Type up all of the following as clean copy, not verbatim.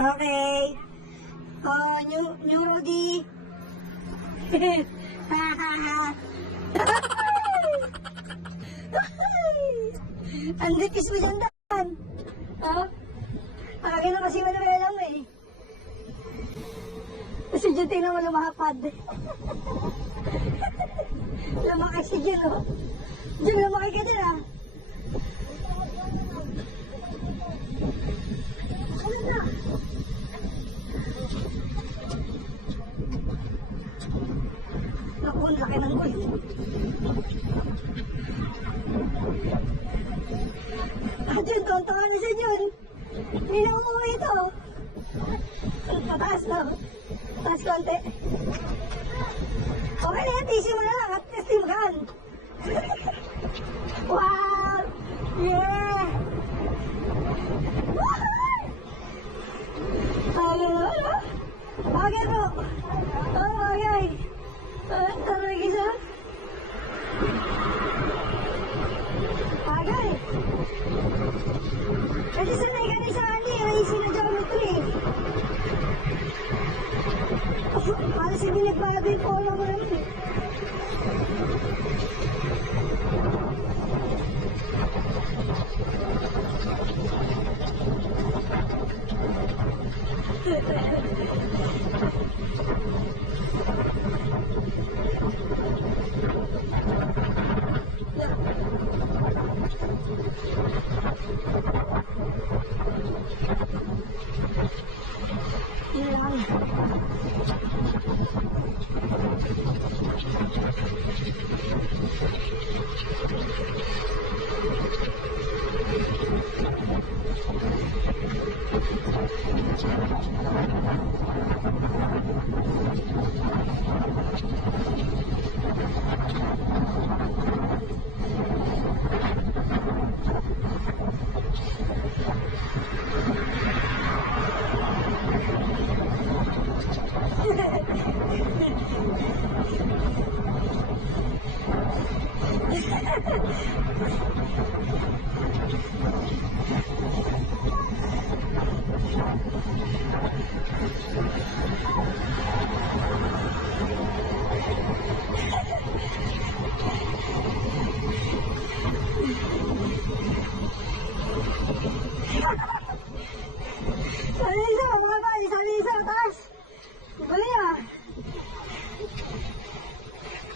Okay. Oh, new Rudy. Ang lipis mo dyan, Dan. Oh? Akin na kasi malalang eh. Kasi dyan tingnan mo lumahapad. Lumaki si Jun, oh. Jun, lumaki ka din, ah. Ano na? Naku, ang laki ng gulo. Ah, Jun, tontongan niya si Jun. Hindi na umuwi ito. Pataas na. Taas konti. Okay na yan, tissue mo na lang at steam gun. Wow! Yeah! Okay po. Okay. Taray isa. Okay. Kasi sanay ka ni sa ani, ay sinadyometry. Para si binagbabi ko naman eh. Salisa, mga bali, salisa, taas. Bali ah.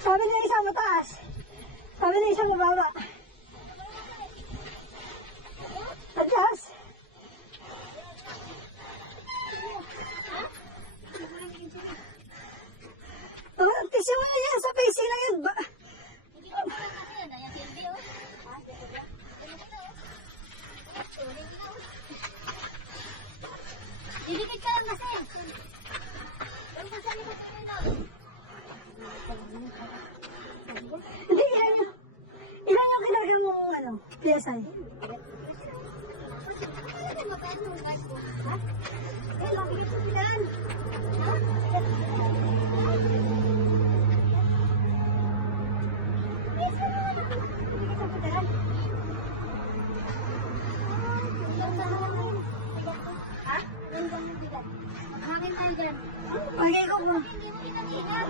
Sabi na isang mataas. Sabi na isang mababa. Taas. Ang tissue mo yan sa face na yun ba? Didikit ka lang kasi. Hindi, ilan yung ginagawa mong ano, PSI? Pagay ko mo.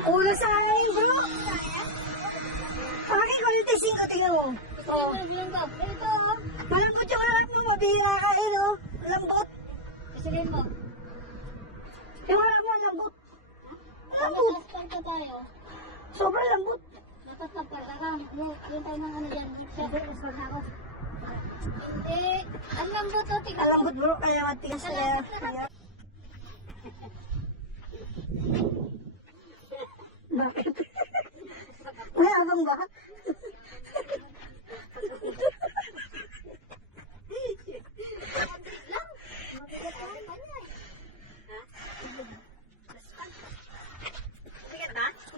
Ulo sa akin bro. Pagay ko yung tising ko, tingnan mo. Oh. Malambot yung harap mo, mabihira ka eh, no? Lambot. Sabihin mo. Yung harap mo, lambot. Lambot. Nakaspalta tayo. Sobrang lambot. Nakaspalta ka. Yung tayo ng ano dyan. Sabi ko, spalta ako. Hindi. Ang lambot o, tingnan mo. Lambot bro, kaya matigas kaya. Bakit? May abang ba?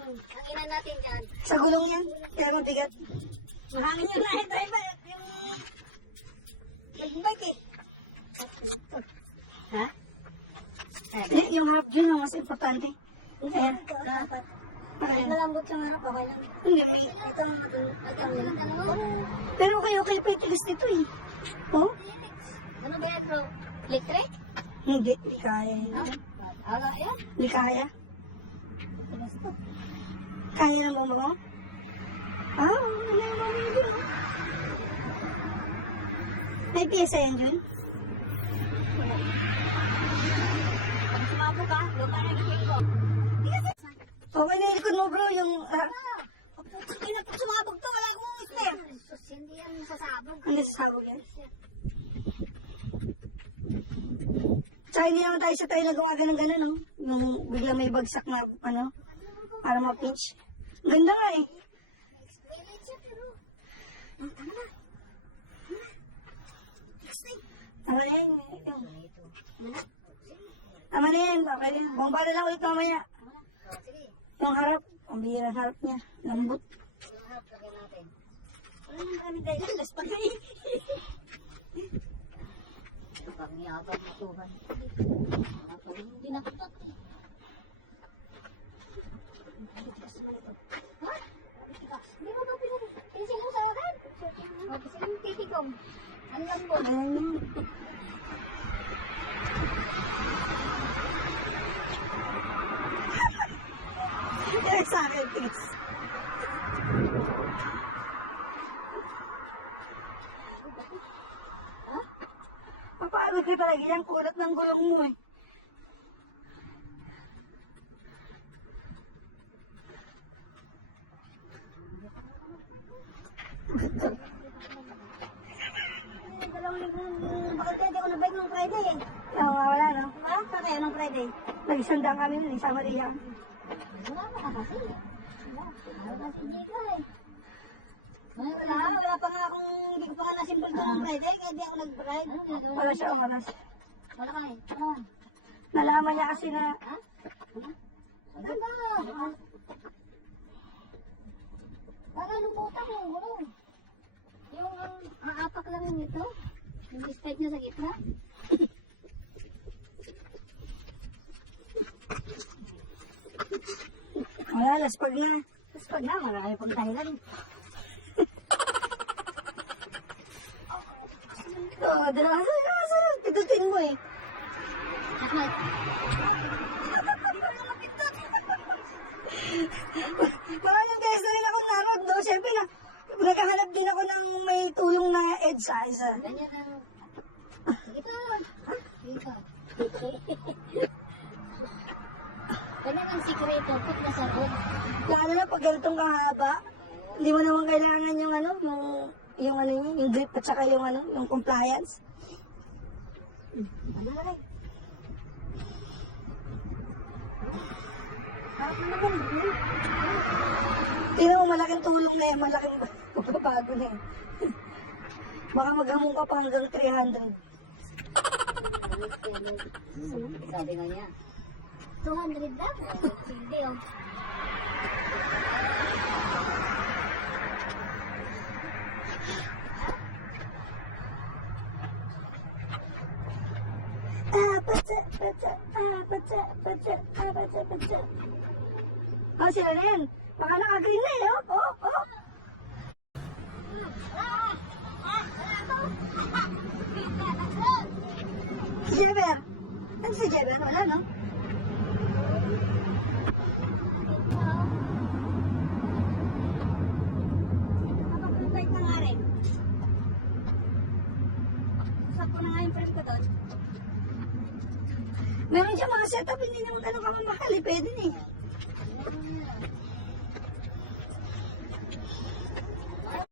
Ang ina natin dyan. Sa gulong yan, kaya mabigat. Mahangin yung lahat tayo ba? Yung nagbike eh. Ha? Yung harap dyan ang mas importante. Ayan. Malambot yung harap, okay lang. Hindi. Ito ang Pero kayo kay Petilis dito eh. Oh? ano ba yan, bro? Electric? Hindi kaya yun. Ala, yan. Hindi kaya. Tigas to. Kaya ng mama mo? Ah, wala yung mama mo dun. May pyesa yan dun? Pag sumabog ka, doon ka nagiging ko. Okay na likod mo bro, yung... Hindi na pag sumabog to, wala akong spare. Sus, hindi yan sasabog. Ano sasabog yan? Tsaka hindi naman tayo sa tayo nagawa ng gano'n, no? Yung bigla may bagsak na, ano, para ma-pinch. Ganda nga eh. Wait, siya, pero... Tama na. Tama na yan. Tama na yan. Okay na yan. Bomba na lang ulit mamaya. Yung harap, ang bihira harap niya. Lambot. Ano tayo? Las pa kayo. Pag-iabang ituhan. Hindi na kapat. Ha? Hindi mo ba pinisin mo sa akin? Kasi yung titigong. Ang lambot. Ayan. Direct sa akin, please. Papagod ka talaga yan. Kulat ng gulong mo eh. Dalawang libo bakit hindi ako nabike nung Friday eh? Oo, wala no? Ha? Saan kayo nung Friday? Nag-isandang kami nun, sa Maria. Wala ka kasi. Wala hindi ka eh. Wala pa nga akong hindi ko pa nga nasimbol ko nung Friday kaya hindi ako nag-ride. Wala siya umalas. Wala ka eh. Ano? Nalaman niya kasi na Ha? Ang ganda. Parang lumutan yung gulong. Yung maapak lang nito. Yung step niya sa gitna. wala, laspag na. Tapos pag na, marami pang dahilan. Oo, dalawa sa pitutin mo eh. Ahmad. Parang yung kaya rin akong narod, no? Siyempre na, naghahanap din ako ng may tulong na edge size. Ganyan ang... Dito. Dito. Ganyan ang sikreto. Put na sa room. Lalo na pag ganitong kahaba, hindi mo naman kailangan yung ano, yung ano niya, yung grip at saka yung ano, yung compliance. Ano na Tingnan mo, malaking tulong na yan, malaking pagbabago na yan. Baka maghamong ka pa hanggang 300. Sabi nga niya. 200 daw. Hindi oh. Oh, sila rin. Baka naka-green na eh, oh. Oh. Si Jeber. Ano si Jeber? Wala, no? Nakapag-bike na nga rin. Usap ko na nga yung friend ko doon. Meron siya mga setup, hindi naman ano ka mahal eh. Pwede na eh.